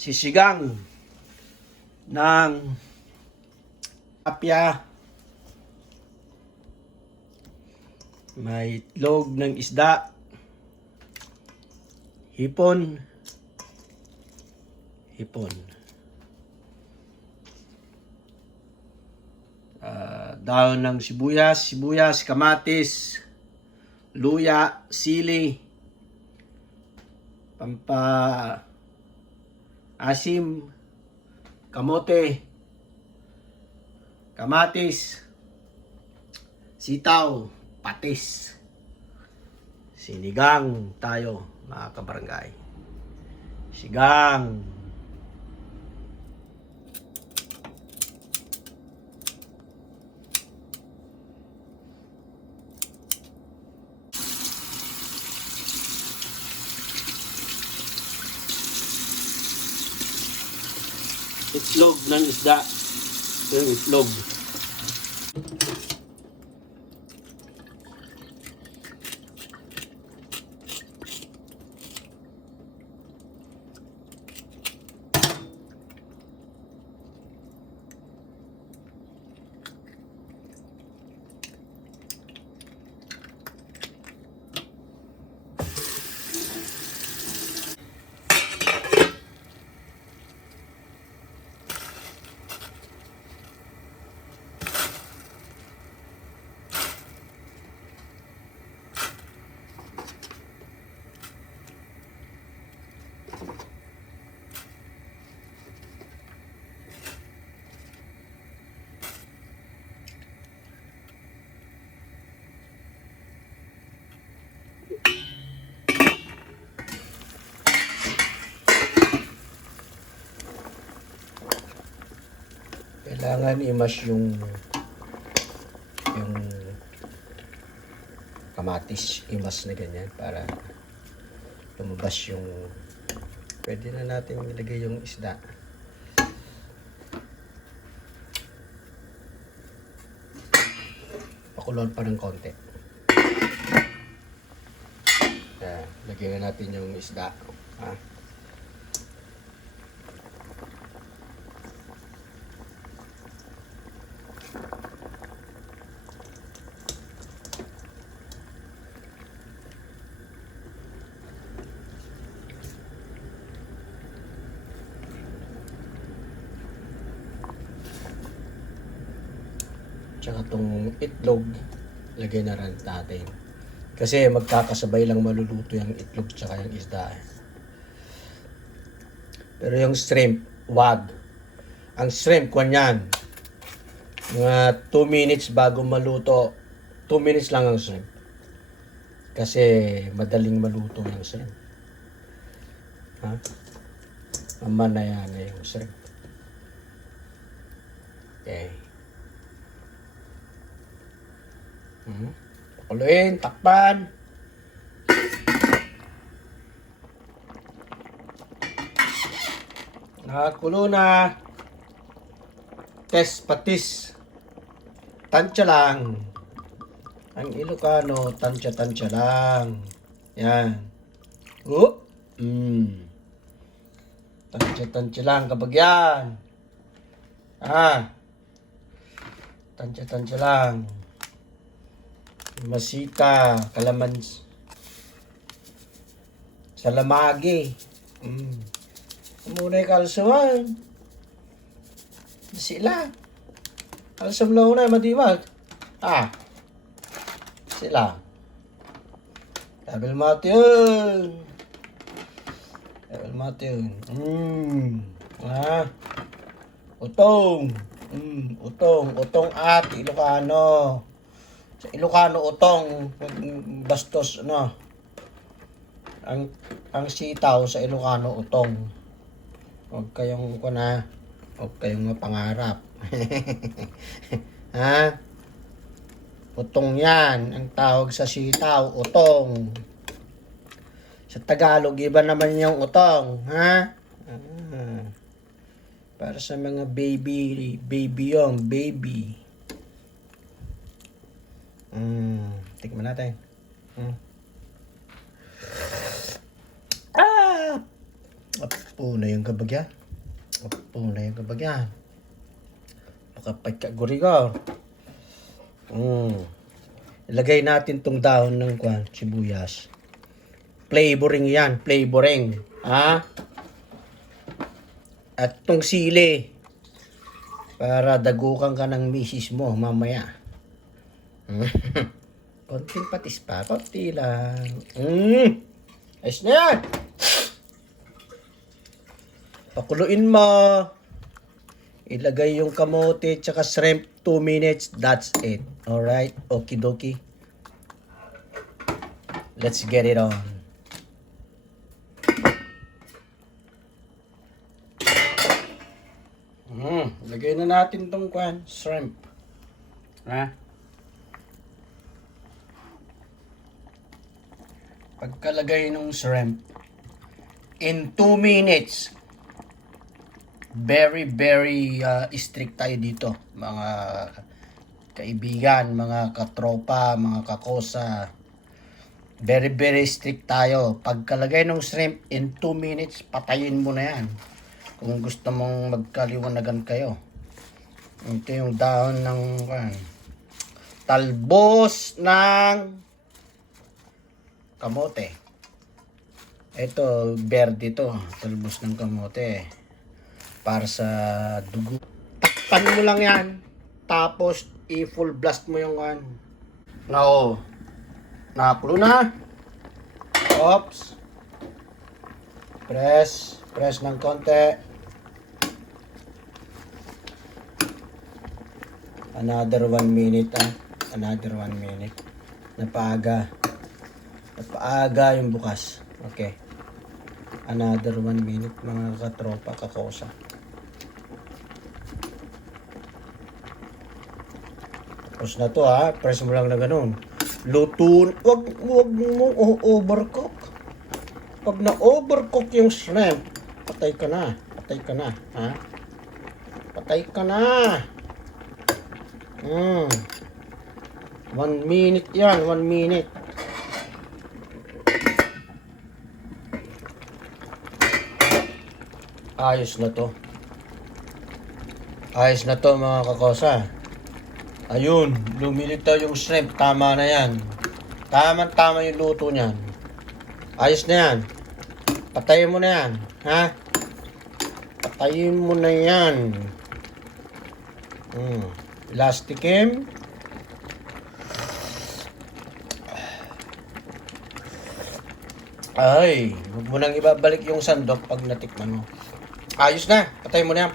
sisigang ng apya, may itlog ng isda, hipon, daon ng sibuyas, kamatis, luya, sili, asim, kamote, kamatis, sitaw, patis. Sinigang tayo, mga kabarangay. Sigang. Itlog ng isda. Yung itlog. Kailangan i-mash yung kamatis, i-mash na ganyan para lumabas yung, pwede na natin ilagay yung isda. Pakulon pa ng konti. Lagyan na natin yung isda. Tsaka itong itlog, lagay na rin natin. Kasi magkakasabay lang maluluto yung itlog tsaka yung isda. Pero yung shrimp, wag. Ang shrimp, kanyan. Mga 2 minutes bago maluto. 2 minutes lang ang shrimp. Kasi madaling maluto yung shrimp. Mamaya na yung shrimp. Okay. Pakuluin, takpan. Nakakulo na. Patis. Tansya lang. Ang Ilocano, tansya lang. Yan. Tansya lang kapag yan. Tansya lang. Masita, kalamans, salamagi. Muna yung kalsaman. Sila. Kalsam lang na, madiwag. Sila. Double mati yun. Utong. Utong at Ilocano. Sa Ilocano utong, bastos ang sitaw sa Ilocano utong. Huwag kayong mapangarap. Utong yan, ang tawag sa sitaw, utong. Sa Tagalog, iba naman yung utong, para sa mga baby yung baby. Tikman natin. Upo na yung kabagyan. Upo na yung kabagyan. Makapay ka gurigaw. Ilagay natin tong dahon ng sibuyas. Flavoring yan, flavoring. Ha? At tong sili. Para dagukan ka ng misis mo mamaya. Konting patis pa, konti lang. Ayos na yan. Pakuluin mo. Ilagay yung kamote tsaka shrimp 2 minutes. That's it. Alright. Okie dokie. Let's get it on. Lagay na natin tong shrimp. Ha? Pagkalagay ng shrimp, in 2 minutes, very strict tayo dito, mga kaibigan, mga katropa, mga kakosa. Very strict tayo. Pagkalagay ng shrimp, in 2 minutes, patayin mo na yan. Kung gusto mong magkaliwanagan kayo. Ito yung dahon ng talbos ng kamote. Ito, verde to. Talbos ng kamote. Para sa dugo. Takpan mo lang yan. Tapos, i-full blast mo yung Now, nakulo na. Oops. Press ng konti. Another 1 minute. Another 1 minute. Napaaga yung bukas. Okay. Another 1 minute, mga katropa, kakosa. Tapos na to press mo lang na ganun. Luto, wag mo overcook. Pag na-overcook yung shrimp, patay ka na, ha? Patay ka na. 1 minute yan, 1 minute. Ayos na to. Ayos na to, mga kakosa. Ayun, lumilitaw yung shrimp. Tama na yan. Tama yung luto niyan. Ayos na yan. Patayin mo na yan. Ha? Patayin mo na yan. Elastikim. Ay, huwag mo nang ibabalik yung sandok pag natikman mo. Ayos na. Patayin mo na yan.